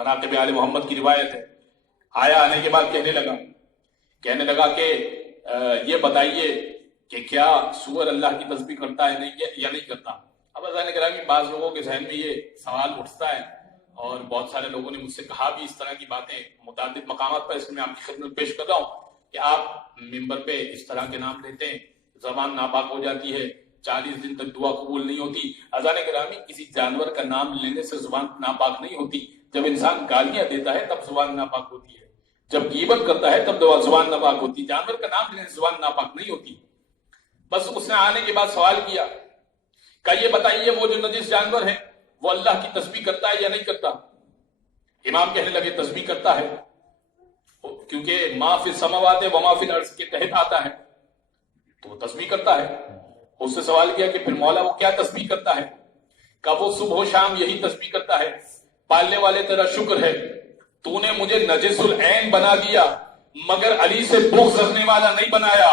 مناقب آل محمد کی روایت ہے. آیا آنے کے بعد کہنے لگا کہ یہ بتائیے کہ کیا سور اللہ کی تسبیح کرتا ہے یا نہیں کرتا. اب عزیزان گرامی بعض لوگوں کے ذہن میں یہ سوال اٹھتا ہے اور بہت سارے لوگوں نے مجھ سے کہا بھی اس طرح کی باتیں متعدد مقامات پر. اس میں آپ کی خدمت پیش کر رہا ہوں کہ آپ ممبر پہ اس طرح کے نام لیتے ہیں, زبان ناپاک ہو جاتی ہے, 40 دن تک دعا قبول نہیں ہوتی. عزیزان گرامی کسی جانور کا نام لینے سے زبان ناپاک نہیں ہوتی. جب انسان گالیاں دیتا ہے تب زبان ناپاک ہوتی ہے, جب غیبت کرتا ہے تب زبان ناپاک ہوتی. جانور کا نام لینے سے زبان ناپاک نہیں ہوتی. بس اس نے آنے کے بعد سوال کیا کہ یہ بتائیے وہ جو نجس جانور ہے وہ اللہ کی تسبیح کرتا ہے یا نہیں کرتا. امام کہنے لگے تسبیح کرتا ہے, کیونکہ ما فی السماوات و ما فی الارض کے تحت آتا ہے تو وہ تسبیح کرتا ہے. اس سے سوال کیا کہ پھر مولا وہ کیا تسبیح کرتا ہے. کہ وہ صبح و شام یہی تسبیح کرتا ہے, پالنے والے تیرا شکر ہے, تو نے مجھے نجس العین بنا دیا مگر علی سے بغض رکھنے والا نہیں بنایا.